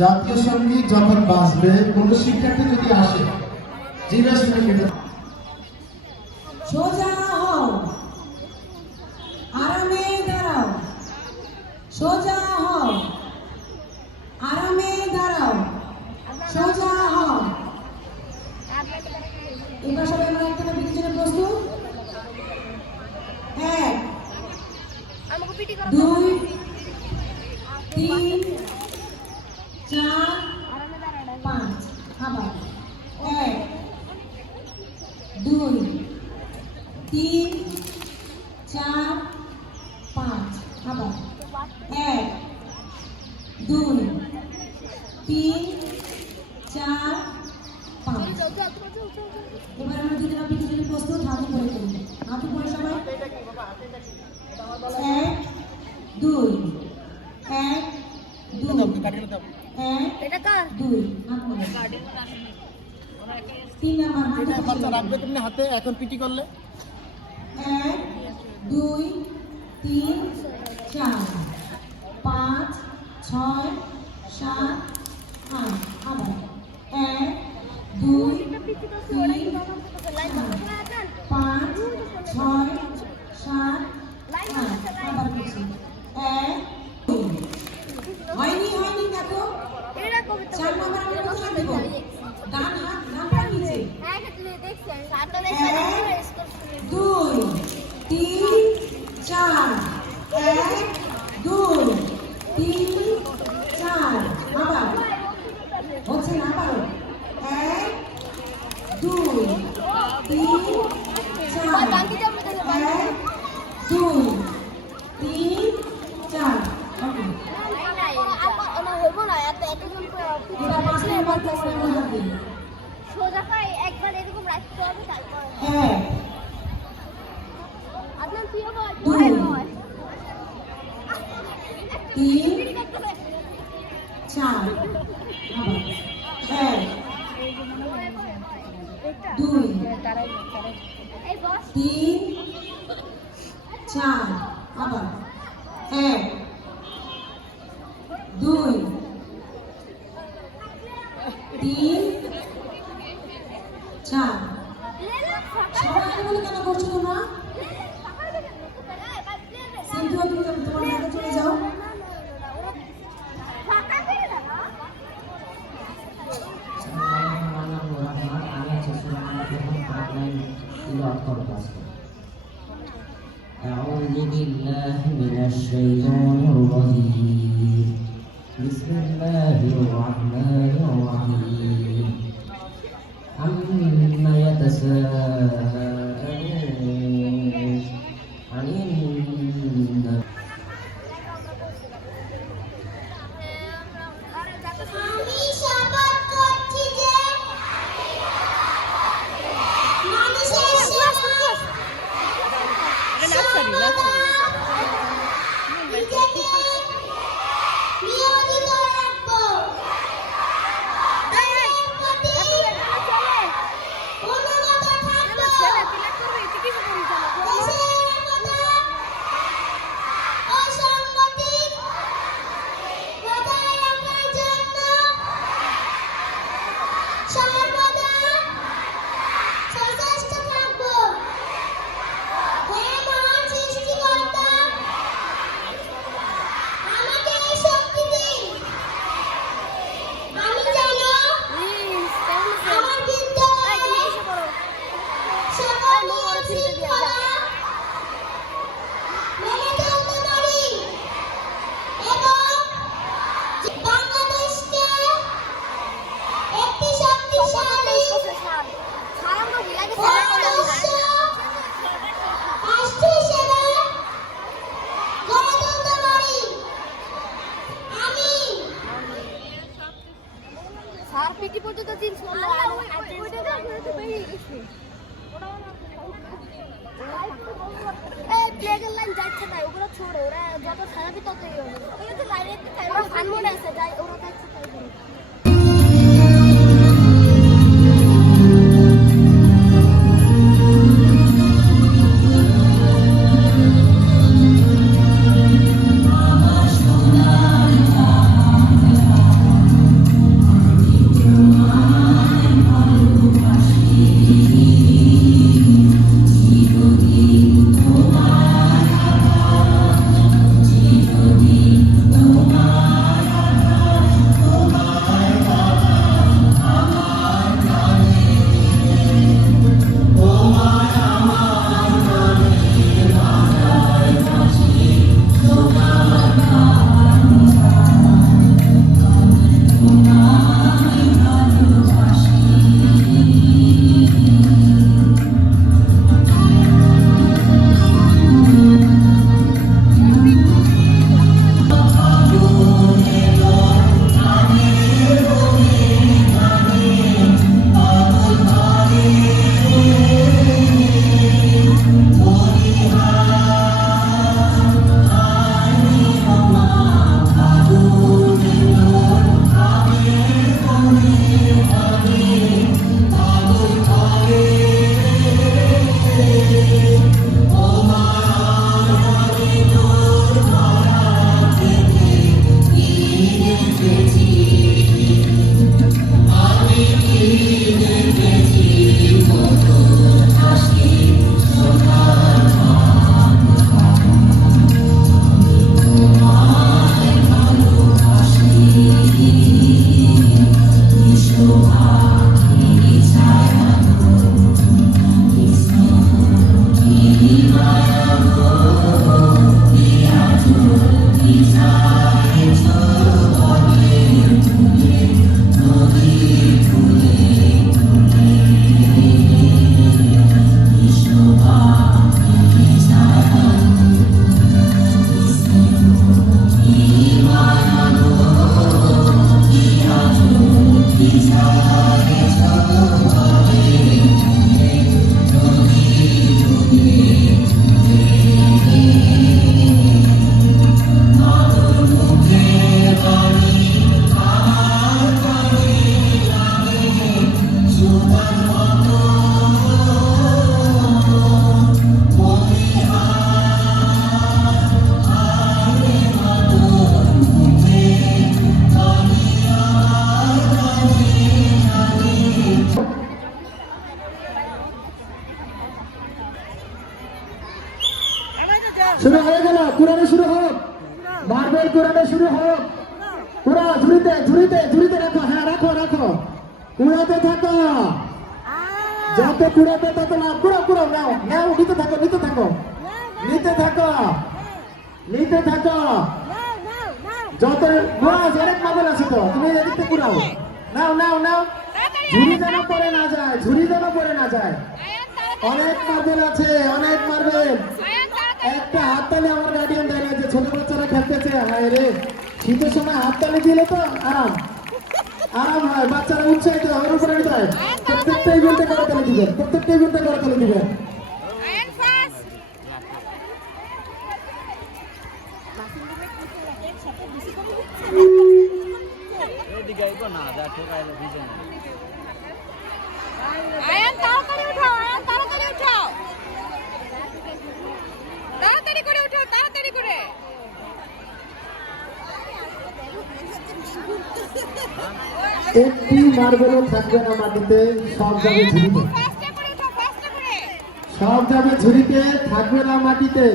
জাতীয় সঙ্গীত যখন বাজবে কোন শিক্ষার্থী যদি আসে জিজ্ঞাসা সোজা হও, আরামে দাঁড়াও, সোজা হও, আরামে দাঁড়াও, সোজা হও। এবার সবাই আমরা একটা বিবেচনা প্রস্তুত। 1 2 3 4 5 আবার 1 2 3 4 5 আবার 1 2 3 4 5। এবার আমরা দুটো বিবেচনা প্রস্তুত। হাতে পড়ে করব, হাতে পড়ে সবাই 1 2 1 2 এটা কার 2 হাত পড়ে 3 নাম্বার হাতে বাচ্চা রাখবে তুমি হাতে। এখন পিটি করলে 1 2 3 4 5 6 7 8 আবার 1 2 3 5 6 7 8 আবার করছি 1 2 হয়নি দেখো 4 নাম্বার আমরা কোথায় দেব? ডান হাত ডান পা নিচে 1 2 3 4 1 2 3 4 আবার হচ্ছে না পারো 1 2 3 4 1 2 3 4 ওকে সোজা পাই একবার এরকম রাখতে হবে তারপর আপনার কি হবে 2 3 4 আবার 1 2 এই বস 3 4 আবার 1 2 3 4 সবাই বলে কেন করছো তোমরা? সিন্ধু তুমি তোমার জায়গায় চলে যাও। أعوذ بالله من الشيطان الرجيم بسم الله الرحمن الرحيم عما يتساءلون عن النبأ আমি শপথ করছি যে মানুষের সেবা নিজেকে নিয়োজিত রাখবো। দেশের প্রতি অনুগত থাকবো। দেশের একতা ও সংগতি বজায় রাখার জন্য সর্বদা সচেষ্ট থাকবো। হে মহান সৃষ্টিকর্তা, আমাকে এই শক্তি দিন। আমি যেন আমার বিদ্যালয়ে সকল নিয়ম শৃঙ্খলা মেনে চলতে পারি এবং বাংলাদেশকে একটি শক্তিশালী রাষ্ট্র হিসেবে গড়ে তুলতে পারি। আমি স্যার পিটি পর্যন্ত 300 এই প্লেগের লাইন যাচ্ছে তাই ওগুলো ছোড়ে ওরা যত সাজাবি ততই হবে। ওগুলো তো লাইনে ওরা ফানমোডে আছে যাই ওরা যাচ্ছে তাই করে। হোক। উড়াও, ঝুড়িতে ঝুড়িতে ঝুড়িতে রাখো, হ্যাঁ রাখো রাখো, উড়াতে থাকো, যত কুড়াবে তত লাভ। কুড়াও কুড়াও, নাও নাও, নিতে থাকো নিতে থাকো নিতে থাকো নিতে থাকো, যত বাস, অনেক মাদল আছে তো, তুমি এদিকে কুড়াও, নাও নাও নাও, ঝুড়ি যেন পড়ে না যায়, ঝুড়ি যেন পড়ে না যায়, অনেক মার্বেল আছে, অনেক মার্বেল। একটা হাততালি আমার গার্ডিয়ান দাঁড়িয়ে আছে, ছোট বাচ্চারা খেলতেছে, হায় রে, শীতের সময় হাততালি দিলে তো আরাম আরাম হয়, বাচ্চারা উৎসাহিত হয়, অনুপ্রাণিত হয়। প্রত্যেকটা ইভেন্টে করে তালি দিবেন, প্রত্যেকটা ইভেন্টে করে তালি দিবেন। আয়ান তাড়াতাড়ি উঠাও, আয়ান তাড়াতাড়ি উঠাও, তাড়াতাড়ি করে উঠাও, তাড়াতাড়ি করে। একটি মার্বেলও থাকবে না মাটিতে, সব যাবে ঝুড়িতে, ফাস্টে করে উঠাও, ফাস্টে করে। সব যাবে ঝুড়িতে, থাকবে না মাটিতে।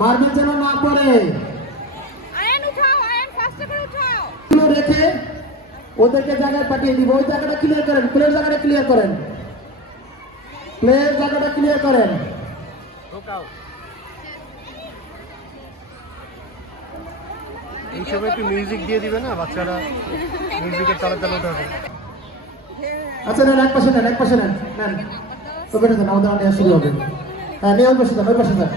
মার্বেল যেন না পড়ে। আয়ান উঠাও, আয়ান ফাস্টে করে উঠাও। এগুলো রেখে ওদেরকে জায়গায় পাঠিয়ে দিব। ওই জায়গাটা ক্লিয়ার করেন, প্লের জায়গাটা ক্লিয়ার করেন, প্লের জায়গাটা ক্লিয়ার করেন। এই সময় একটু মিউজিক দিয়ে দিবে না, বাচ্চারা মিউজিকের তালে তালে উঠাবে। আচ্ছা নেন, এক পাশে নেন, এক পাশে নেন, নেন তো বেটে দেন, আমাদের নেওয়া শুরু হবে। হ্যাঁ নিয়ে ওই পাশে দেন, ওই পাশে দেন।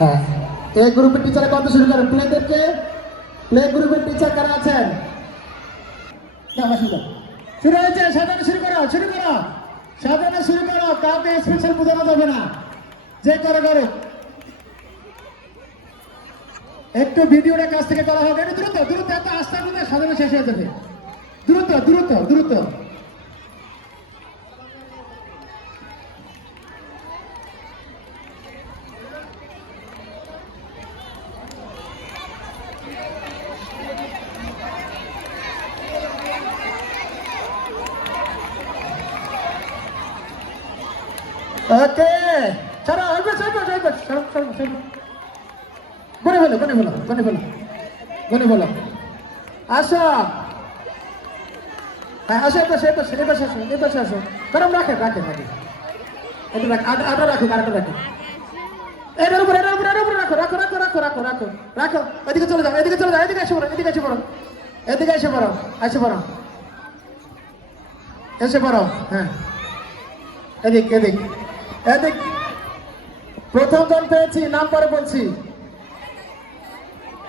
হ্যাঁ, এই গ্রুপের টিচারে কত শুরু করেন, প্লেদেরকে, প্লে গ্রুপের টিচার কারা আছেন? শুরু হয়েছে, সাজানো শুরু করো, শুরু করো, সাজানো শুরু করো, কাউকে স্পেশাল বোঝানো যাবে না, যে করে করে। একটু ভিডিওটা কাছ থেকে করা হবে, একটু দ্রুত দ্রুত, এত আস্তে আস্তে সাজানো শেষ হয়ে যাবে, দ্রুত দ্রুত দ্রুত। ওকে, ছাড়ো, ওই পাশ, ওই পাশ, ওই পাশ, ছাড়ো, ছাড়ো, ছাড়ো। গনে ফেলো, গনে ফেলো, গনে ফেলো, গনে ফেলো। আসো, হ্যাঁ আসো, এই পাশে, এই পাশে, এই পাশে আসো, এই পাশে আসো। গরম রাখেন, রাখেন, রাখেন, একটু রাখ, আটা রাখো, আটা রাখো। এটার উপরে, এটার উপরে, এটার উপরে রাখো, রাখো, রাখো, রাখো, রাখো, রাখো, রাখো। এদিকে চলে যাও, এদিকে চলে যাও, এদিকে এসে পড়ো, এদিকে এসে পড়ো, এদিকে এসে পড়ো, এসে পড়ো, এসে পড়ো। হ্যাঁ, এদিক এদিক এদিক। প্রথম জন পেয়েছি, নাম পরে বলছি।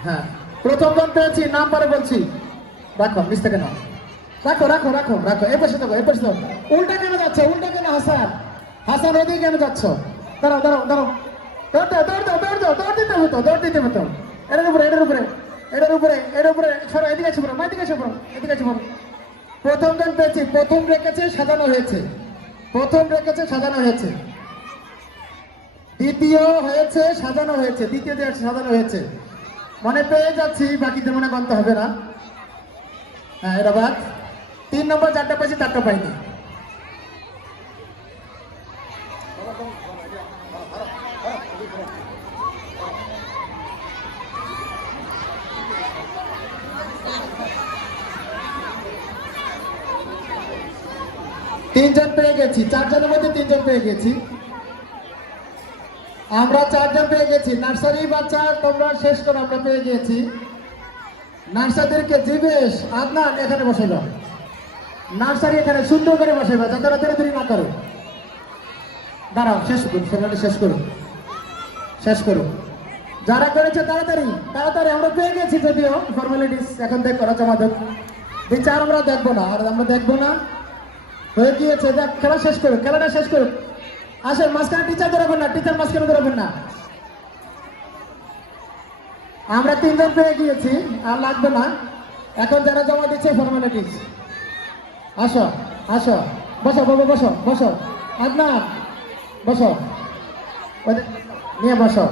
হ্যাঁ, প্রথম জন পেয়েছি, নাম পরে বলছি। রাখো, মিস থেকে নাও, রাখো, রাখো, রাখো, রাখো। এ পাশে দেবো, এ পাশে দেবো। উল্টা কেন যাচ্ছে, উল্টা কেন? হাসান, হাসান ওদিকে কেন যাচ্ছ? দাঁড়াও, দাঁড়াও, দাঁড়াও, দৌড় দাও, দৌড় দাও, দৌড় দাও, দৌড় দিতে হতো, দৌড় দিতে হতো। এটার উপরে, এটার উপরে, এটার উপরে, এর উপরে সরো, এদিকে এসে পড়ো, মা এদিকে এসে পড়ো, এদিকে এসে পড়ো। প্রথম জন পেয়েছি, প্রথম রেখেছে, সাজানো হয়েছে, প্রথম রেখেছে, সাজানো হয়েছে। দ্বিতীয় হয়েছে, সাজানো হয়েছে, দ্বিতীয় যে সাজানো হয়েছে। মনে পেয়ে যাচ্ছি, বাকিদের মনে গণতে হবে না। হ্যাঁ, এটা বাদ। 3 নম্বর, 4টা পাইছি, 4টা পাইনি। তিনজন পেয়ে গেছি, 4 জনের মধ্যে 3 জন পেয়ে গেছি। আমরা 4 জন পেয়ে গেছি। নার্সারি বাচ্চা তোমরা শেষ করো, আমরা পেয়ে গেছি। নার্সারিদেরকে জিবেশ, আদনান এখানে বসে যাও, নার্সারি এখানে সুন্দর করে বসে যাও, যাতে দেরি না করে। দাঁড়াও, শেষ করুন, সেখানে শেষ করুন, শেষ করুন। যারা করেছে তাড়াতাড়ি তাড়াতাড়ি, আমরা পেয়ে গেছি। যদিও ফর্মালিটিস এখন দেখ করা জমা দেব, বিচার আমরা দেখবো না, আর আমরা দেখবো না, হয়ে গিয়েছে। দেখ, খেলা শেষ করুন, খেলাটা শেষ করুন। আসেন, মাঝখানে টিচার ধরাবেন না, টিচার মাঝখানে ধরাবেন না। আমরা 3 জন পেয়ে গিয়েছি, আর লাগবে না। এখন যারা জমা দিচ্ছে ফর্মালিটিস, আসো, আসো, বসো বাবু, বসো, বসো, আদনান বসো, নিয়ে বসো,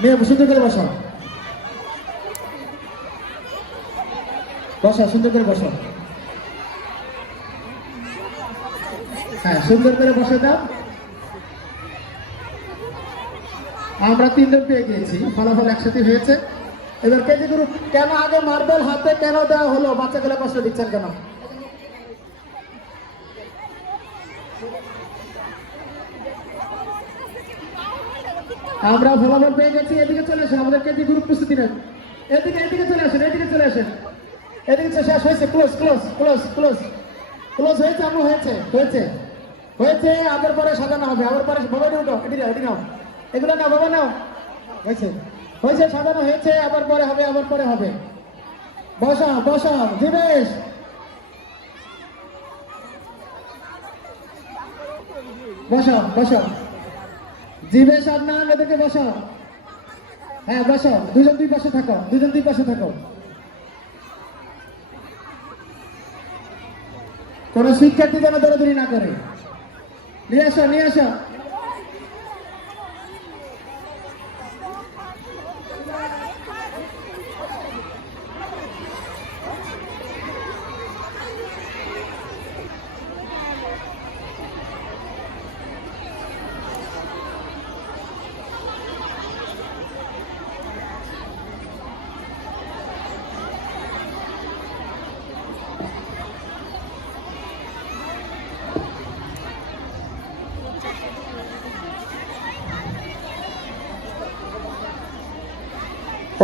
নিয়ে সুন্দর করে বসো। বসো, সুন্দর করে বসো। হ্যাঁ, সুন্দর করে বসে দাও। আমরা 3 জন পেয়ে গিয়েছি, ফলাফল একসাথে হয়েছে। এবার কেজি গ্রুপ কেন আগে মার্বেল হাতে কেন দেওয়া হলো? বাচ্চাগুলো কষ্ট দিচ্ছেন কেন? আমরা ফলাফল পেয়ে গেছি। এদিকে চলে আসেন, আমাদের কেজি গ্রুপ প্রস্তুতি নেন। এদিকে চলে আসেন, এদিকে চলে আসেন। এদিকে শেষ হয়েছে। ক্লোজ হয়েছে। আমরা হয়েছে। আবার পরে সাজানো হবে। আবার পরে বাবা উঠো, এটি নাও, এগুলো নাও, বাবা নাও। হয়েছে, সাজানো হয়েছে। আবার পরে হবে। বসা দিবেশ। বসা জিবেশ আর নাম, এদেরকে বসা। হ্যাঁ, বসো। 2 জন 2 পাশে থাকো। কোন শিক্ষার্থী যেন দৌড়াদৌড়ি না করে। নিয়ে আসো।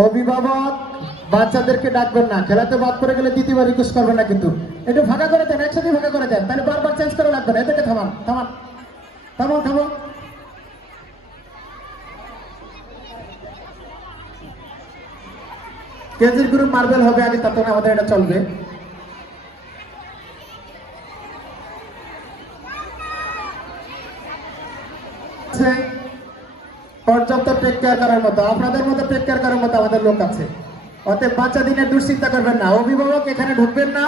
অভিভাবক বাচ্চাদেরকে ডাকবেন না, খেলাতে বাদ পড়ে গেলে দ্বিতীয়বার রিকোয়েস্ট করবেন না কিন্তু। একটু ফাঁকা করে দেন, একসাথে ফাঁকা করে দেন, তাহলে বারবার চেঞ্জ করা লাগবে না। এদেরকে থামান। কেজির গ্রুপ মার্বেল হবে আগে, তারপরে আমাদের এটা চলবে। পর্যাপ্ত টেক কেয়ার করার মতো, আপনাদের মতো টেক কেয়ার করার মতো আমাদের লোক আছে। অতএব বাচ্চা দিনের দুশ্চিন্তা করবেন না। অভিভাবক এখানে ঢুকবেন না।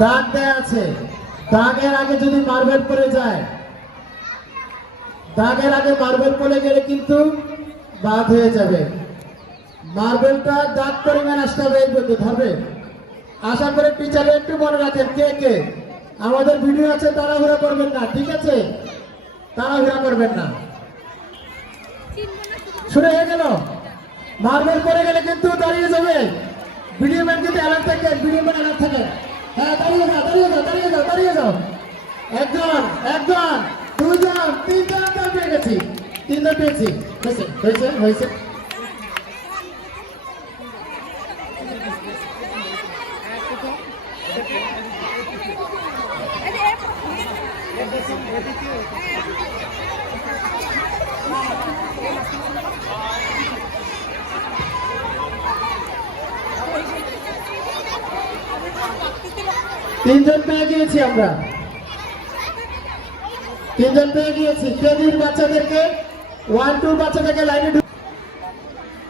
দাগ দেয়া আছে, দাগের আগে যদি মার্বেল পড়ে যায়, দাগের আগে মার্বেল পড়ে গেলে কিন্তু বাদ হয়ে যাবে। মার্বেলটা দাগ পরিমাণ আসতে হবে, এই পর্যন্ত ধরবে। আশা করে টিচারে একটু মনে রাখেন, কে আমাদের ভিডিও আছে, তাড়াহুড়া করবেন না, ঠিক আছে? তাড়াহুড়া করবেন না। শুনে হয়ে গেল, মার্বেল পড়ে গেলে কিন্তু দাঁড়িয়ে যাবে। ভিডিও ম্যান কিন্তু অ্যালার্ট থাকে, হ্যাঁ, দাঁড়িয়ে যাও। একজন 2 জন 3 জন পেয়ে গেছি। 3 জন পেয়েছি। হয়েছে। তিনজন পেয়ে গিয়েছি আমরা। 3 জন পেয়ে গিয়েছি। কেজির বাচ্চাদেরকে 1 2 বাচ্চাদেরকে লাইনে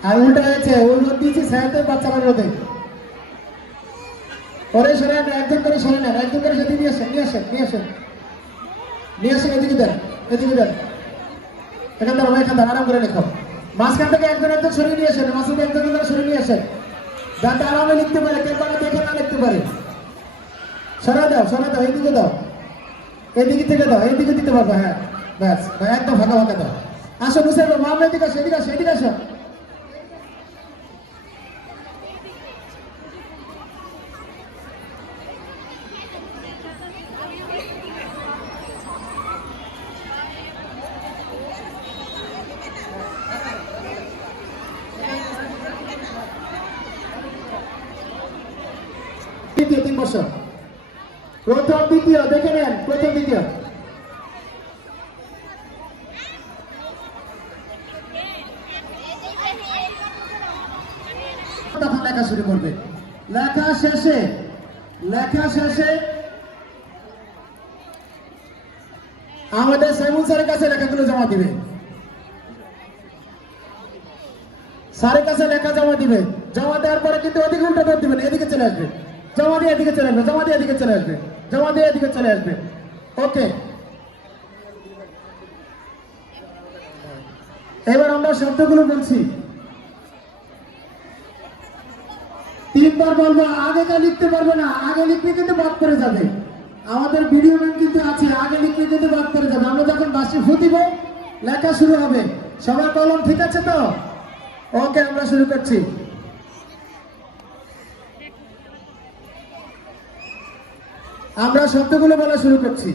আর উল্টা হয়েছে, ওই দিয়েছি স্যারদের বাচ্চাদের মধ্যে। পরে সরেন, একজন করে সরে নেন, একজন করে সাথে নিয়ে আসেন। এদিকে দেন। এখান থেকে আরাম করে লেখো। মাঝখান থেকে একজন সরিয়ে নিয়ে আসেন, মাঝখানে একজন সরিয়ে নিয়ে আসেন, যাতে আরামে লিখতে পারে, কেউ কারো দেখে না লিখতে পারে। সরা দাও, এইদিকে দাও, এদিকে থেকে দাও, এইদিকে দিতে পারবো। হ্যাঁ, ব্যাস, একদম ফাঁকা দাও। আসো বুঝতে মামলা, এদিকে আসো। দ্বিতীয় 3 বছর, প্রথম দ্বিতীয় দেখে নেন, প্রথম দ্বিতীয়। তখন লেখা শুরু করবে। লেখা শেষে আমাদের সাইমুল স্যারের কাছে লেখাগুলো জমা দিবে। স্যারের কাছে লেখা জমা দিবে। জমা দেওয়ার পরে কিন্তু ওদিকে উল্টো দৌড় দিবেন, এদিকে চলে আসবে, জমা দিয়ে এদিকে চলে আসবে, জমা দিয়ে এদিকে চলে আসবে, জমা দিয়ে এদিকে চলে আসবে। ওকে, এবার আমরা শব্দগুলো বলছি, 3 বার বলবো। আগেটা লিখতে পারবে না, আগে লিখলে কিন্তু বাদ করে যাবে। আমাদের ভিডিও ম্যান কিন্তু আছে, আগে লিখলে কিন্তু বাদ করে যাবে। আমরা যখন বাঁশি ফুটিব লেখা শুরু হবে। সবার কলম ঠিক আছে তো? ওকে, আমরা শুরু করছি। আমরা শব্দগুলো বলা শুরু করছি।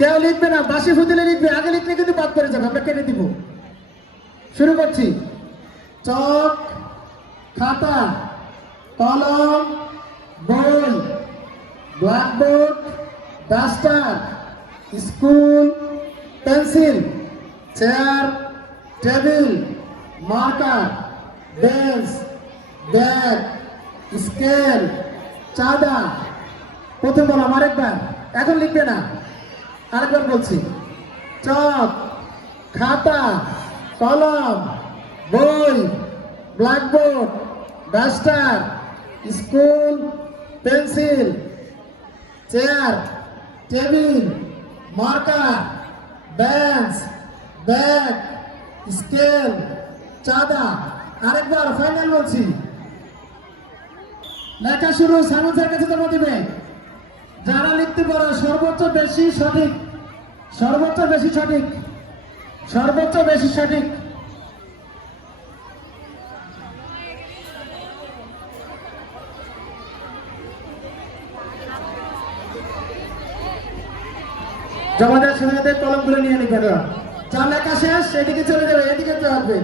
কেউ লিখবে না, বাঁশি ফুটিলে লিখবে, আগে লিখলে কিন্তু বাদ করে যাবে, আমরা কেটে দিব। শুরু করছি। চক, খাতা, কলম, বই, blackboard, duster, school, pencil, chair, table, marker, bench, bag, scale, চাঁদা। প্রথম বললাম, আরেকবার, এখন লিখবে না, আরেকবার বলছি। চক, খাতা, কলম, বই, blackboard, duster, school, pencil, chair, table, marker, bench, bag, scale, চাঁদা। আরেকবার ফাইনাল বলছি। লেখা শুরু, সামন স্যার কাছে জমা দিবে। যারা লিখতে পারো সর্বোচ্চ বেশি সঠিক, সর্বোচ্চ বেশি সঠিক, সর্বোচ্চ বেশি সঠিক। জমা দেওয়ার সময় কলমগুলো নিয়ে নিবে। যা লেখা শেষ সেদিকে চলে যাবে, এদিকে আসবে।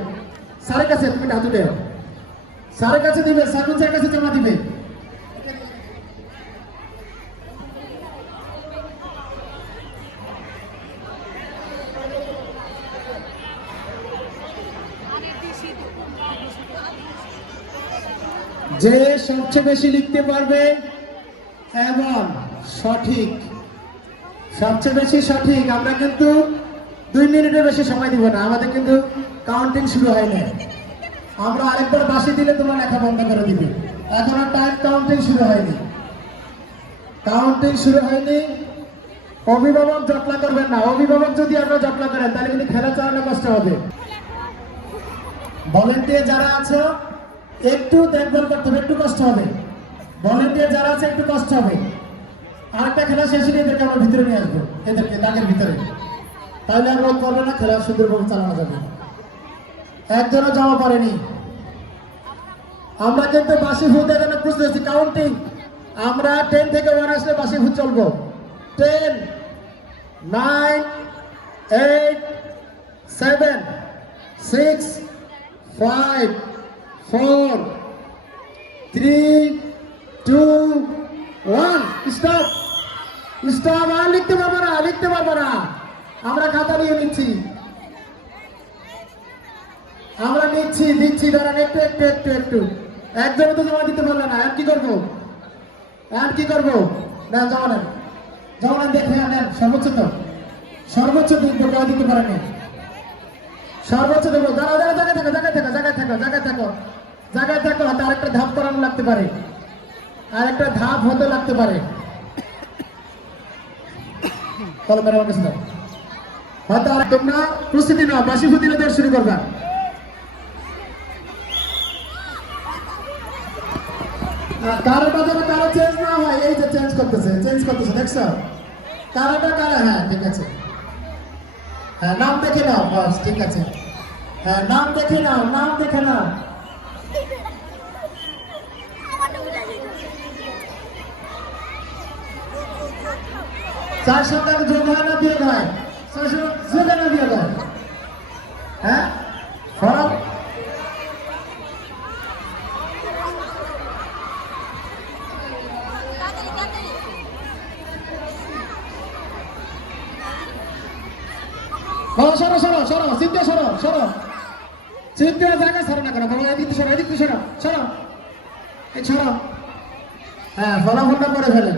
স্যারের কাছে তুমি হাত উঠে স্যারের কাছে দিবে, সার্ভিস স্যারের কাছে জমা দিবে। যে সবচেয়ে বেশি লিখতে পারবে এবং সঠিক, সবচেয়ে বেশি সঠিক। আমরা কিন্তু 2 মিনিটের বেশি সময় দিব না, আমাদের কিন্তু কাউন্টিং শুরু হয়নি। আমরা আরেকবার বাঁশি দিলে তোমার লেখা বন্ধ করে দিবে। এখনো টাইম কাউন্টিং শুরু হয়নি, কাউন্টিং শুরু হয়নি। অভিভাবক জটলা করবেন না, অভিভাবক যদি আপনারা জটলা করেন তাহলে কিন্তু খেলা চালানো কষ্ট হবে। ভলেন্টিয়ার যারা আছো একটু দেখভাল করতে হবে, একটু কষ্ট হবে। ভলেন্টিয়ার যারা আছে একটু কষ্ট হবে। আরেকটা খেলা শেষে এদেরকে আমরা ভিতরে নিয়ে আসবো, এদেরকে দাগের ভিতরে, তাহলে আর রোধ করবে না, খেলা সুন্দরভাবে চালানো যাবে। একজনও জমা পারেনি। আমরা কিন্তু বাঁশি ফুট এখানে বুঝতেছি কাউন্টিং। আমরা 10 থেকে 1 আসলে বাঁশি ফুট চলবো। 10, 9, 8, 7, 6, 5, 4, 3, 2, 1, স্টপ, স্টপ। আর লিখতে পারবো না, লিখতে পারবো না। আমরা খাতা নিয়ে নিচ্ছি, আমরা নিচ্ছি, দিচ্ছি। দাঁড়ান একটু একটু একটু একটু, একজনে তো জমা দিতে পারবে না। আর কি করবো, আর কি করবো? না, জমা নেন, জমা নেন, দেখে নেন। সর্বোচ্চ তো, সর্বোচ্চ দিতে পারেনি, সর্বোচ্চ দেবো। দাঁড়া দাঁড়া, জায়গায় থাকো, জায়গায় থাকো, জায়গায় থাকো, জায়গায় থাকো, জায়গায় থাকো। হয়তো আরেকটা ধাপ করানো লাগতে পারে, আরেকটা ধাপ হতে লাগতে পারে। চলো মেরে আমার কাছে দাও। হয়তো আর তোমরা প্রস্তুতি নাও, বাঁশি ফুটিলে দেওয়া শুরু করবা। কারোটা যেন কারো চেঞ্জ না হয়। এই যে চেঞ্জ করতেছে, চেঞ্জ করতেছে, দেখছো? কারোটা কারো, হ্যাঁ ঠিক আছে। হ্যাঁ, নাম দেখে নাও, বাস ঠিক আছে। হ্যাঁ, নাম দেখে নাও, নাম দেখে নাও। চার সপ্তাহ যোগ হয় না বিয়োগ হয়? যোগ হয় না বিয়োগ হয়? হ্যাঁ, ফল সরো সরো সরো, চিন্তা সরো সরো, চিন্তা জায়গা সরো না কেন বাবা? এদিকে সরো, এদিকে সরো, সরো, এই সরো। হ্যাঁ, ফলাফলটা করে ফেলে।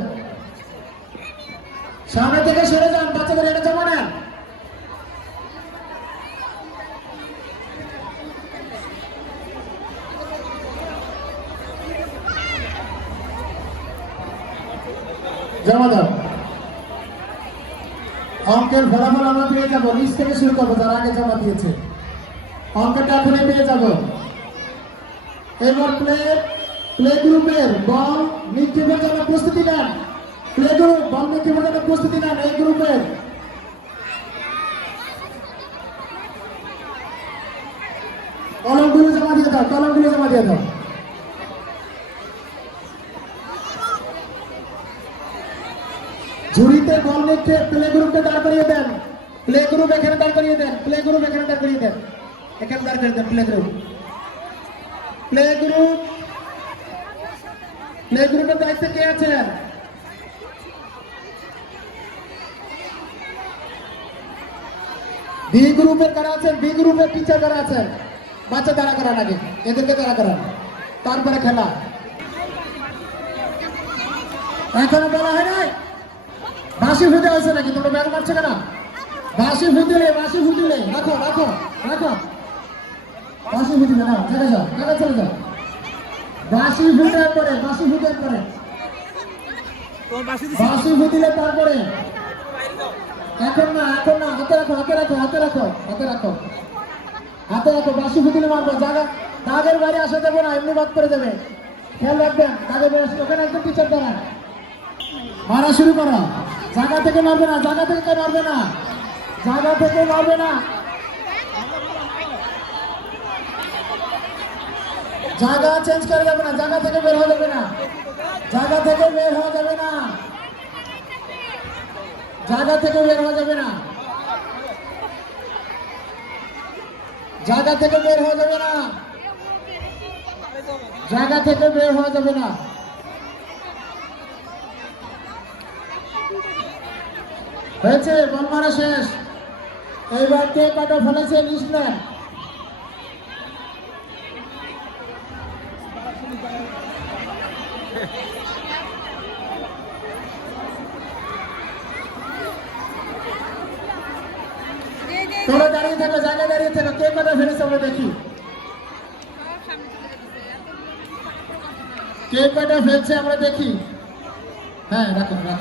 সামনে থেকে সরে যান, বাচ্চাদের এটা জমা নেন। জমা দাও। অঙ্কের ফলাফল আমরা পেয়ে যাবো, নিচ থেকে শুরু করবো যারা আগে জমা দিয়েছে। অঙ্কটা এখনই পেয়ে যাবো। এবার প্লে গ্রুপের বল নিক্ষেপের জন্য প্রস্তুতি নেন। প্লে গ্রুপ বল নিক্ষেপের জন্য প্রস্তুতি নেন। এই গ্রুপের কলমগুলো জমা দিয়ে দাও, কলমগুলো জমা দিয়ে দাও। ঝুড়িতে বল নিক্ষেপ প্লে গ্রুপকে দাঁড় করিয়ে দেন। প্লে গ্রুপ এখানে দাঁড় করিয়ে দেন। প্লে গ্রুপ এখানে দাঁড় করিয়ে দেন। এখানে দাঁড় করিয়ে দেন প্লে গ্রুপ। প্লে গ্রুপের দায়িত্বে কে আছেন? বি গ্রুপের কারা আছেন? বি গ্রুপের টিচার কারা আছেন? বাচ্চা দাঁড়া করান আগে, এদেরকে দাঁড়া করান, তারপরে খেলা। এখনো বলা হয় নাই? বাঁশি ফুটে আছে নাকি? তোমরা ব্যাগ মারছো কেন? বাঁশি ফুটিলে রাখো রাখো রাখো। বাঁশি ফুটিলে না, চলে যাও, চলে যাও। বাঁশি ফুটার পরে, বাঁশি ফুটিলে তারপরে। এখন না, হাতে রাখো। বাঁশি ফুটিলে মারবো। দাগের বাইরে আসা যাবো না, এমনি বাদ করে দেবে। খেয়াল রাখবেন, দাগের বাইরে আসলে ওখানে একদম টিচার দাঁড়ান। মারা শুরু করো। জায়গা থেকে মারবে না। জায়গা চেঞ্জ করা যাবে না। জায়গা থেকে বের হওয়া যাবে না। জায়গা থেকে বের হওয়া যাবে না। জায়গা থেকে বের হওয়া যাবে না। হয়েছে, বল মারা শেষ। এইবার কে কত ফেলেছে লিস্ট নেন। তোরা দাঁড়িয়ে থাকো, জায়গায় দাঁড়িয়ে থাকো। কে কত ফেলেছে আমরা দেখি। কে কত ফেলছে আমরা দেখি। হ্যাঁ, রাখো না।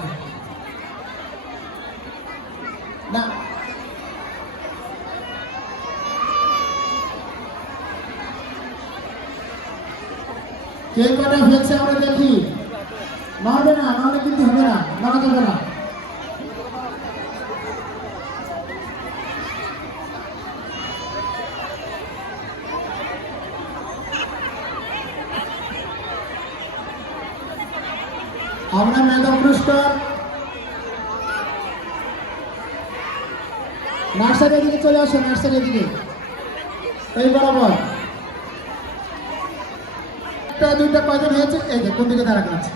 কে কটা ফেলছে আমরা দেখি। মারবে না, নাহলে কিন্তু হবে না, মারা যাবে না। আমরা মেধা পুরস্কার নার্সারির দিকে চলে আসো। নার্সারির দিকে এই বরাবর একটা দুইটা কয়জন হয়েছে? এই যে কোন দিকে দাঁড়ানো আছে।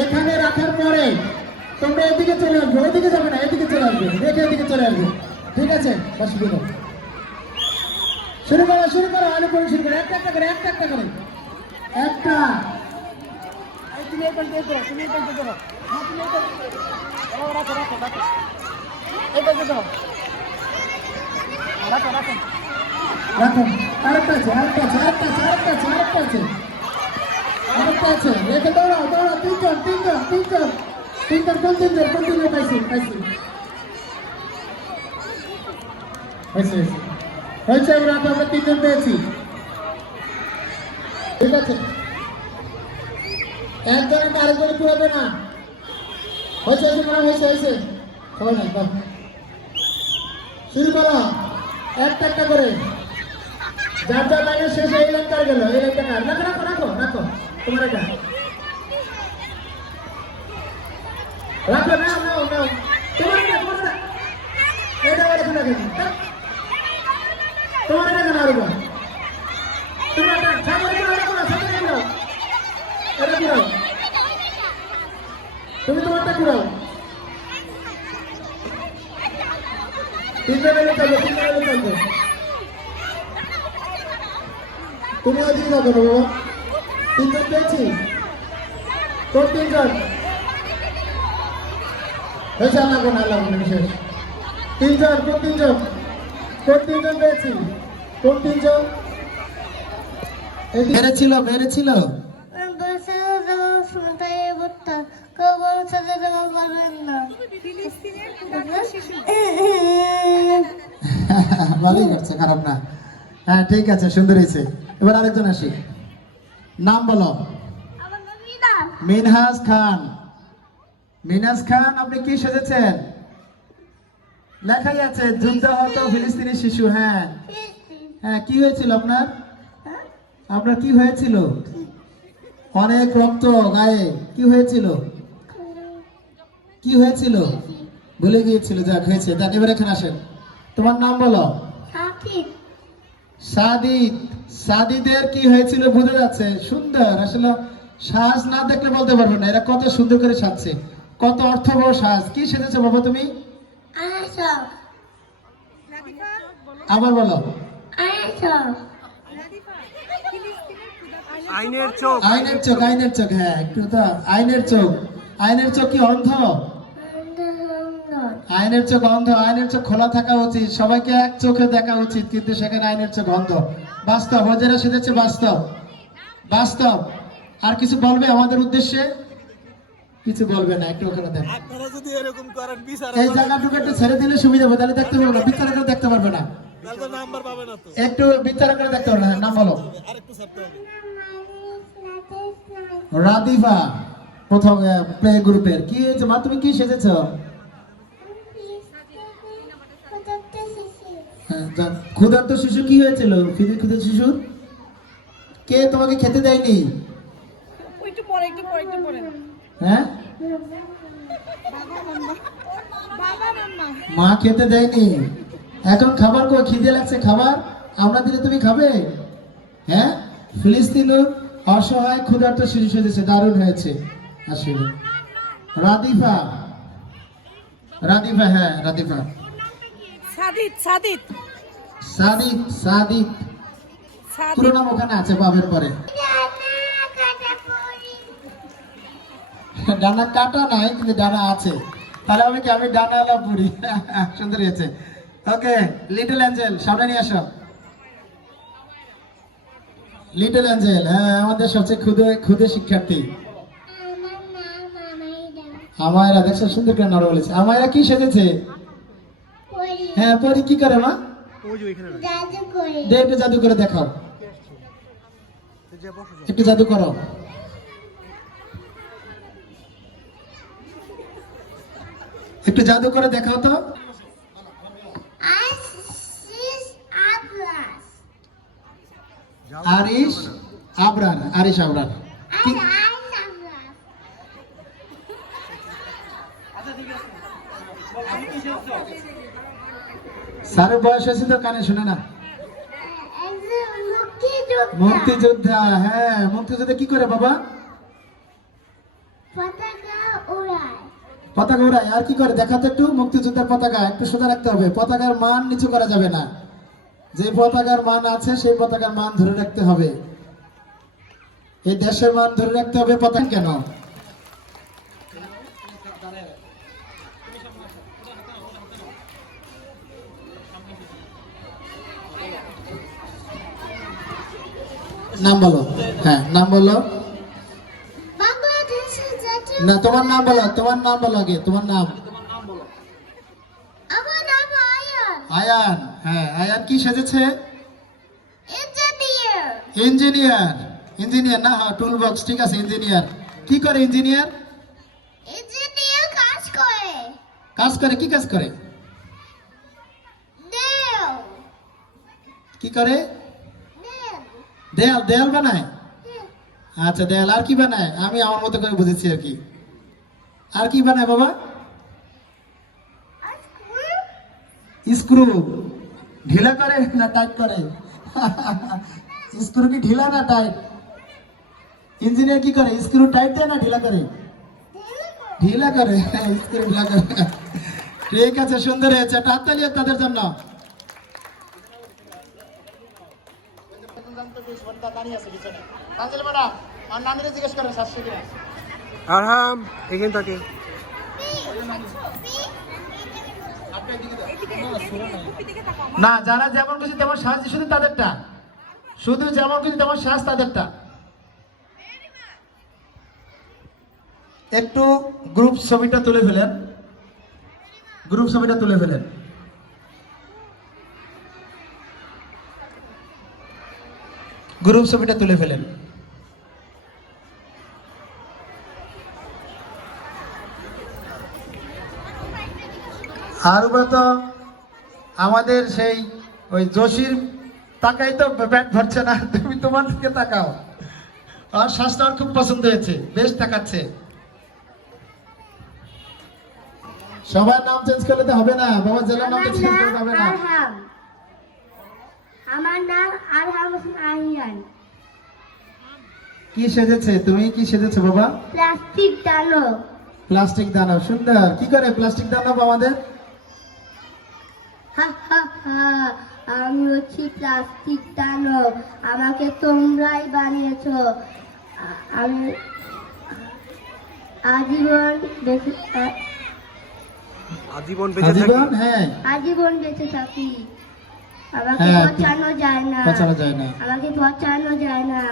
এখানে রাখার পরে তোমরা এদিকে চলে আসবে, ওইদিকে যাবে না, এদিকে চলে আসবে, রেখে এদিকে চলে আসবে। ঠিক আছে, শুরু করো। অনুকরণ শুরু করো। একটা করে একটা। তুমি এই পাশে করো। রাখো, আরেকটা আছে, আরেকটা আছে, আরেকটা আছে, আরেকটা আছে, আরেকটা আছে, আরেকটা আছে, রেখে দৌড়াও, দৌড়াও, তিনজন, তিনজন, তিনজন, তিনজন, কোন তিনজন, কোন তিনজন পাইছি, পাইছি। হয়েছে, হয়েছে, হয়েছে, আমরা তিনজন পেয়েছি। ঠিক আছে, একজনের আরেকজনে পুরাবে না। হয়েছে, হয়েছে, মনে হয় হয়েছে, হয়েছে, সবাই নাই, বাহ। শুরু করো, একটা একটা করে, যার যার লাইনের শেষ এই লাইন কার গেল, এই লাইনটা কার, রাখো রাখো রাখো রাখো, তোমার এটা রাখো, নাও নাও নাও, তোমার এটা, তোমার এটা, এটা রাখো না কেন, তোমার এটা কেন আরো, তোমার এটা সামনে রাখো, রাখো না, সামনে রাখো, এটা ঘুরাও, তুমি তোমারটা ঘুরাও, তিনটা বেলে চলবে, তিনটা বেলে চলবে, তুমি ওদিকে যাবো না বাবা, তিনজন পেয়েছি, তোর তিনজন হয়েছে, আল্লাহ কোন আল্লাহ কোন বিশেষ, তিনজন, কোন তিনজন, তোর তিনজন পেয়েছি, কোন তিনজন মেরেছিল, মেরেছিল, ভালোই করছে, খারাপ না। হ্যাঁ ঠিক আছে, সুন্দর হয়েছে। এবার আরেকজন আসি, নাম বলো। মিনহাজ খান। মিনহাজ খান, আপনি কি সেজেছেন? লেখাই আছে যুদ্ধাহত ফিলিস্তিনি শিশু। হ্যাঁ হ্যাঁ, কি হয়েছিল আপনার? আপনার কি হয়েছিল? অনেক রক্ত গায়ে, কি হয়েছিল? কি হয়েছিল? ভুলে গিয়েছিল, যাক হয়েছে। দেন এবার এখানে আসেন, তোমার নাম বলো। সাদিদ। সাদিদের কি হয়েছিল বোঝা যাচ্ছে, সুন্দর। আসলে সাজ না দেখলে বলতে পারবো না এরা কত সুন্দর করে সাজছে, কত অর্থবহ সাজ। কি সেজেছো বাবা তুমি? আবার বলো। আইনের চোখ। আইনের চোখ, আইনের চোখ। হ্যাঁ একটু তো, আইনের চোখ। আইনের চোখ কি অন্ধ? আইনের চোখ অন্ধ। আইনের চোখ খোলা থাকা উচিত, সবাইকে এক চোখে দেখা উচিত, কিন্তু সেখানে আইনের চোখ অন্ধ। বাস্তব, ও যেটা সেজেছে বাস্তব, বাস্তব। আর কিছু বলবে আমাদের উদ্দেশ্যে? কিছু বলবে না, একটু ওখানে দেন। এই জায়গাটুকু একটু ছেড়ে দিলে সুবিধা হবে, তাহলে দেখতে পারবে না, বিচার করে দেখতে পারবে না, একটু বিচার করে দেখতে পারবে না। নাম বলো। রাদিফা, প্রথম প্লে গ্রুপের। কি হয়েছে মা, তুমি কি সেজেছো? ক্ষুধার্ত শিশু। কি হয়েছিল ক্ষুধার্ত শিশু? কে তোমাকে খেতে দেয়নি? হ্যাঁ, মা খেতে দেয়নি। এখন খাবার কো, খিদে লাগছে, খাবার আমরা দিলে তুমি খাবে? হ্যাঁ, ফিলিস্তিন অসহায় ক্ষুধার্ত শিশু সেজেছে, দারুণ হয়েছে। আসলে রাদিফা, রাদিফা, হ্যাঁ রাদিফা। সাদিত সাদিত সাদিত, সাদিত পুরো নাম ওখানে আছে পাবের পরে। ডানা কাটা নাই, কিন্তু ডানা আছে। তাহলে আমি কি, আমি ডানা আলা পুরি। সুন্দর হয়েছে। ওকে, লিটল অ্যাঞ্জেল সামনে নিয়ে আসো। লিটল অ্যাঞ্জেল, হ্যাঁ আমাদের সবচেয়ে ক্ষুদে শিক্ষার্থী। আমায়রা, দেখছো সুন্দর করে নাড়া বলেছে। আমায়রা কি সেজেছে? হ্যাঁ পরি। কি করে মা? একটু জাদু করে দেখাও, একটু জাদু করো। একটু জাদু করে দেখাও তো। আরিশ আবরার, আরিশ আবরার। স্যারের বয়স হয়েছে তো, কানে শুনে না। মুক্তিযোদ্ধা। হ্যাঁ, মুক্তিযোদ্ধা কি করে বাবা? পতাকা উড়ায়। আর কি করে দেখাতে একটু? মুক্তিযোদ্ধার পতাকা একটু সোজা রাখতে হবে, পতাকার মান নিচু করা যাবে না। যে পতাকার মান আছে সেই পতাকার মান ধরে রাখতে হবে, এই দেশের মান ধরে রাখতে হবে। পতাকা কেন নাম বলো, হ্যাঁ নাম বলো। বাংলাদেশের জাতীয় না তোমার নাম বলো, তোমার নাম বলো আগে, তোমার নাম। আমার নাম আয়ান। আয়ান, হ্যাঁ আয়ান কি সেজেছে? ইঞ্জিনিয়ার। ইঞ্জিনিয়ার। ইঞ্জিনিয়ার না, হ্যাঁ টুল বক্স, ঠিক আছে ইঞ্জিনিয়ার। কি করে ইঞ্জিনিয়ার? ইঞ্জিনিয়ার কাজ করে। কাজ করে, কি কাজ করে? দেও কি করে? দেও দেয়াল, দেয়াল বানায়। আচ্ছা দেয়াল, আর কি বানায়? আমি আমার মতো করে বুঝেছি আর কি। আর কি বানায় বাবা? স্ক্রু। ঢিলা করে না টাইট করে? স্ক্রু কি ঢিলা না টাইট? ইঞ্জিনিয়ার কি করে? স্ক্রু টাইট দেয় না ঢিলা করে? ঢিলা করে, স্ক্রু ঢিলা করে। ঠিক আছে, সুন্দর হয়েছে, একটা হাততালি হোক তাদের জন্য। আরহাম এখানে থাকে। না, যারা যেমন খুশি তেমন সাজ, শুধু তাদেরটা, শুধু যেমন খুশি তেমন সাজ তাদেরটা। একটু গ্রুপ ছবিটা তুলে ফেলেন, গ্রুপ ছবিটা তুলে ফেলেন। গ্রুপ ছবিটা তুলে ফেলেন। আর তো আমাদের সেই ওই জসির তাকাই তো ব্যাট ভরছে না, তুমি তোমার দিকে তাকাও। আর শ্বাসটা আমার খুব পছন্দ হয়েছে, বেশ তাকাচ্ছে। সবার নাম চেঞ্জ করলে তো হবে না বাবা, জেলার নাম চেঞ্জ করলে হবে না। আরহাম। আমার নাম আরহাম হোসেন আহিয়ান। কি সেজেছে তুমি? কি সেজেছে বাবা? প্লাস্টিক দানো। প্লাস্টিক দানব, সুন্দর। কি করে প্লাস্টিক দানব আমাদের? হা হা হা, আমি হচ্ছি প্লাস্টিক দানব, আমাকে তোমরাই বানিয়েছো। আমি আজীবন বেঁচে আজীবন বেঁচে থাকি। আজীবন, হ্যাঁ আজীবন বেঁচে থাকি। আমাকে হ্যাঁ, বাঁচানো যায় না, বাঁচানো যায় না। আমাকে বাঁচানো যায় না।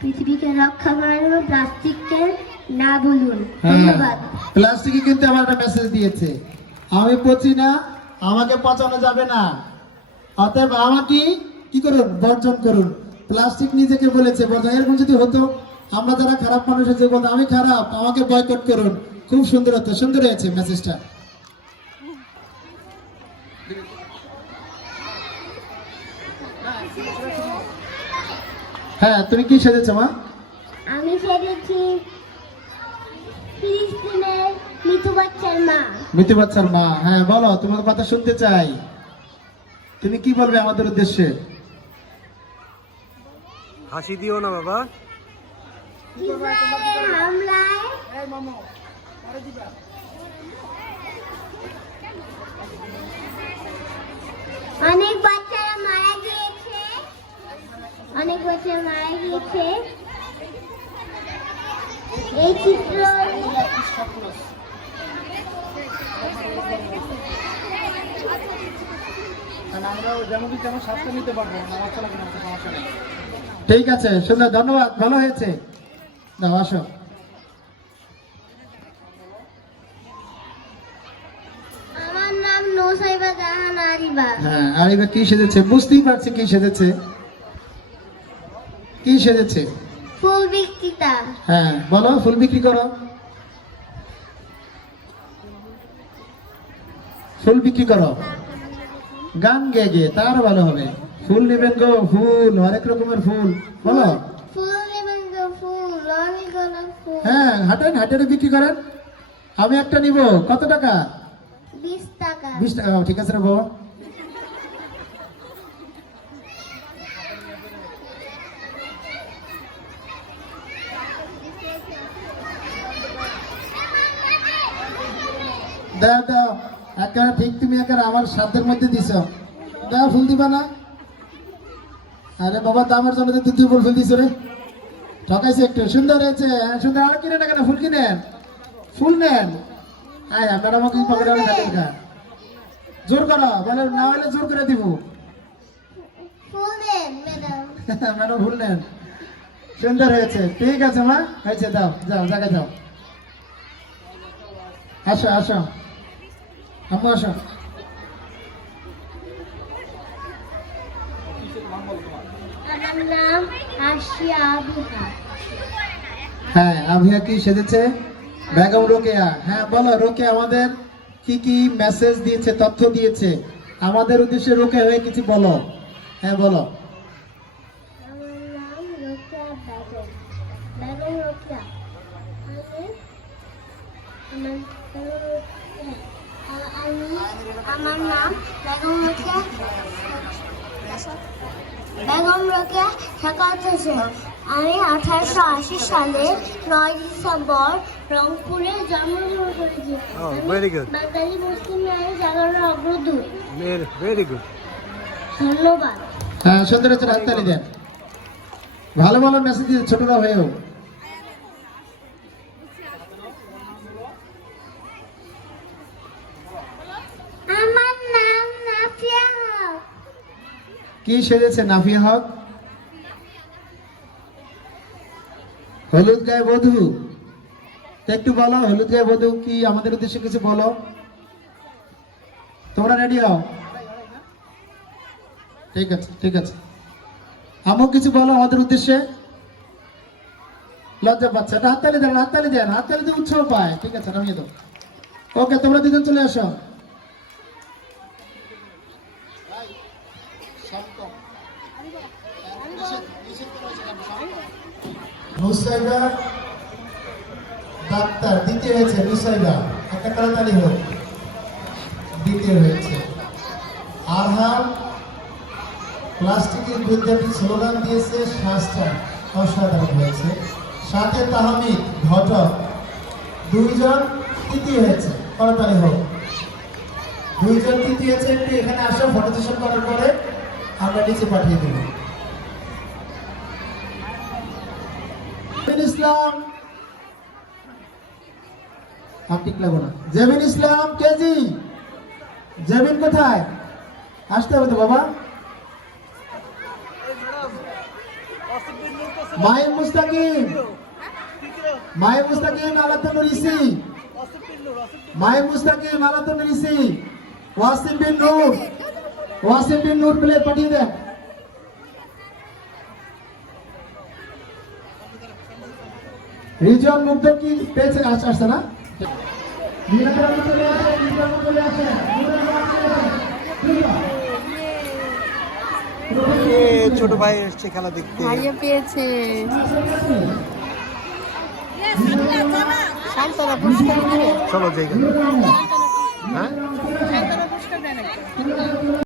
পৃথিবীকে রক্ষা করার জন্য প্লাস্টিককে না বলুন। হ্যাঁ, ধন্যবাদ। প্লাস্টিকে কিন্তু আমার একটা মেসেজ দিয়েছে, আমি পচি না, আমাকে পচানো যাবে না, অতএব আমাকে কি করুন? বর্জন করুন। প্লাস্টিক নিজেকে বলেছে বর্জন। এরকম যদি হতো, আমরা যারা খারাপ মানুষ আছে বলতো আমি খারাপ, আমাকে বয়কট করুন, খুব সুন্দর হতো। সুন্দর হয়েছে মেসেজটা। হ্যাঁ, তুমি কি সেজেছো মা? আমি সেরেছি ফিলিস্তিনের মৃত্যু বাচ্চার মা। মিতু বাচ্চার মা, হ্যাঁ বলো, তোমার কথা শুনতে চাই। তুমি কি বলবে আমাদের উদ্দেশ্যে? হাসি দিও না বাবা। ইসরায়েলের হামলায় অনেক বাচ্চারা মারা গিয়েছে, অনেক বাচ্চা মারা গিয়েছে। এই চিত্র ঠিক আছে, সুন্দর, ধন্যবাদ, ভালো হয়েছে। দাও আসো। আমার নাম নৌসাইবা জাহান আরিবা। হ্যাঁ, আর এবার কি সেজেছে? বুঝতেই পারছি কি সেজেছে। কি সেজেছে? ফুল বিক্রেতা। হ্যাঁ বলো, ফুল বিক্রি করো। ফুল বিক্রি করো, গান গেয়ে গিয়ে, তার ভালো হবে। ফুল নেবেন গো, ফুল, হরেক রকমের ফুল, বলো। ফুল নেবেন গো, ফুল, অনেক অনেক ফুল। হ্যাঁ, হাটেন, হাটের বিক্রি করেন। আমি একটা নিব, কত টাকা? 20 টাকা। 20 টাকা, ঠিক আছে রে বউ। দাও দাও, একেবারে ঠিক, তুমি একেবারে আমার সাধ্যের মধ্যে দিছ। দাও, ফুল দিবা না? আরে বাবা, দামের জন্য তো তুই ফুল দিছ রে, ঠকাইছে একটু। সুন্দর হয়েছে, হ্যাঁ সুন্দর। আর কিনে না কেন? ফুল কিনেন, ফুল নেন। আয় আপনারা আমাকে পকেটে অনেক টাকা জোর করো, বলে না হলে জোর করে দিব। ফুল দেন ম্যাডাম। ম্যাডাম ভুললেন, সুন্দর হয়েছে, ঠিক আছে মা, হয়েছে, দাও যাও জায়গায় যাও। আসো আসো আম্মু আসো। আমার নাম আশিয়া আবিহা। হ্যাঁ, আভিয়া কি সেজেছে? বেগম রোকেয়া। হ্যাঁ বলো, রোকেয়া আমাদের কি কি মেসেজ দিয়েছে, তথ্য দিয়েছে আমাদের উদ্দেশ্যে? রোকেয়া হয়ে কিছু বলো। হ্যাঁ বলো। আমার নাম রোকেয়া বেগম, বেগম রোকেয়া। আমার নাম বেগম রোকেয়া, বেগম রোকেয়া সাকাওয়াত হোসেন। আমি 1880 সালে 9 ডিসেম্বর রংপুরে জন্মগ্রহণ করেছি। very good. বাঙালি মুসলিম নারী জাগরণের অগ্রদূত। Very good. ধন্যবাদ। হ্যাঁ সুন্দর হচ্ছে, হাততালি দেন। ভালো ভালো মেসেজ দিয়েছে ছোটরা হয়েও। আমার নাম নাফিয়া হক। কি সেজেছে নাফিয়া হক? হলুদ গায়ে বধূ। তো একটু বলো, হলুদ গায়ে বধূ কি আমাদের উদ্দেশ্যে কিছু বলো। তোমরা রেডি হও? ঠিক আছে ঠিক আছে, আমও কিছু বলো আমাদের উদ্দেশ্যে। লজ্জা পাচ্ছে, এটা হাততালি দেন, হাততালি দেন, হাততালি দিয়ে উৎসাহ পায়। ঠিক আছে, নামিয়ে দাও। ওকে, তোমরা দুজন চলে আসো। নুসাইবা ডাক্তার দ্বিতীয় হয়েছে, নুসাইবা একটা তাড়াতাড়ি হোক, দ্বিতীয় হয়েছে। আরহাম প্লাস্টিকের বিরুদ্ধে একটি স্লোগান দিয়েছে, শ্বাসটা অসাধারণ হয়েছে। সাথে তাহমিদ ঘটক দুইজন তৃতীয় হয়েছে, তাড়াতাড়ি হোক। দুইজন তৃতীয় হয়েছে, একটু এখানে আসো, ফটো সেশন করার পরে আমরা নিচে পাঠিয়ে দেব। ইসলাম ঠিক লাগো না। জেবিন ইসলাম কেজি, জেবিন কোথায়? আসতে হবে তো বাবা। মায়ের মুস্তাকিম, মায়ের মুস্তাকিম আলাতুন ইসি, মায়ের মুস্তাকিম আলাতুন ইসি, ওয়াসিম বিন নূর, ওয়াসিম বিন নূর প্লে পাঠিয়ে দেন। রিজন মুগ্ধ কি পেয়েছে? আসছে না? ছোট ভাই এসছে খেলা দেখতে। ভাইয়া পেয়েছে। শান্তরা পুরস্কার দিবে। চলো যাই। হ্যাঁ শান্তরা পুরস্কার দেয় নাকি?